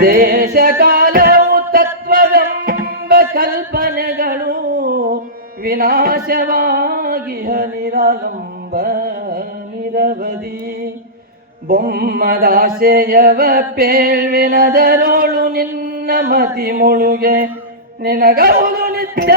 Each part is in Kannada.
ದೇಶಕಾಲವು ತತ್ವವೆಂಬ ಕಲ್ಪನೆಗಳು ವಿನಾಶವಾಗಿ ನಿರಾಲಂಬ ನಿರವದಿ ಬೊಮ್ಮದಾಶೆಯವ ಪೇಳ್ವಿನದರೋಳು ನಿನ್ನ ಮತಿ ಮುಳುಗೆ. ನಿನಗೌದು ನಿತ್ಯ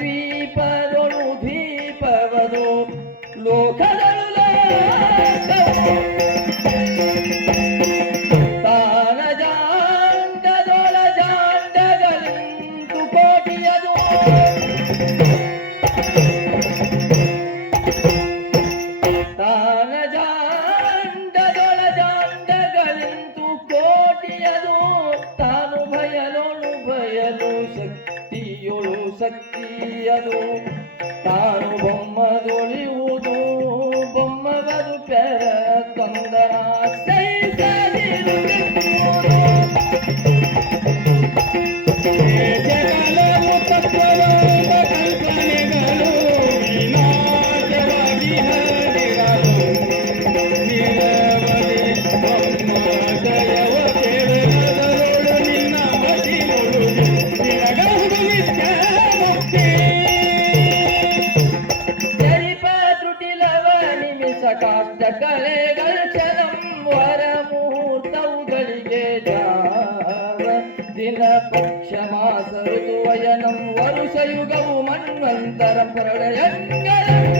Three. ಶಕ್ತಿಯದು ತಾನು ಬೊಮ್ಮದು வயனம் வருசயுகவு மண்வந்தரம் புரளயங்கள்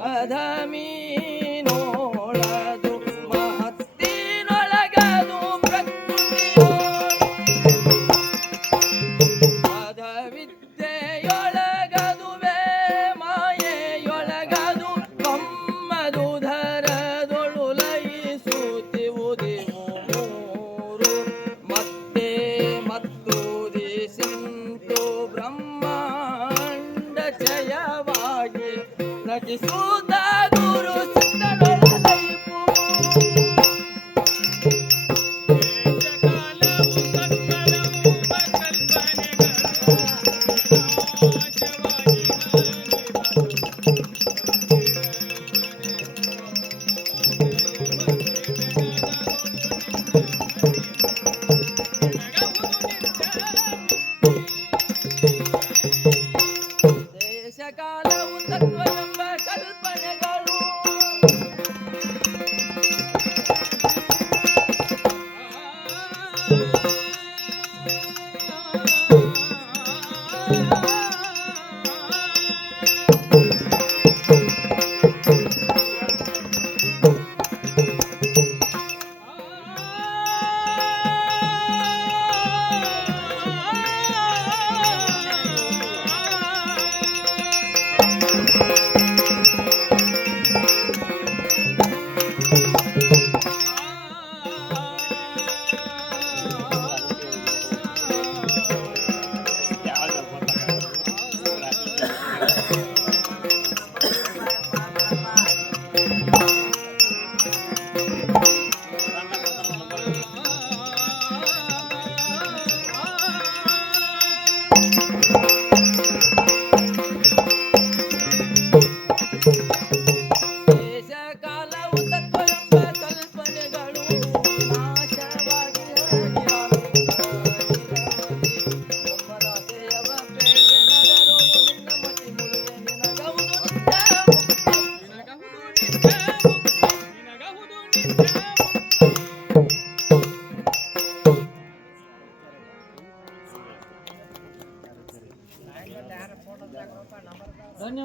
Adami. disfruta.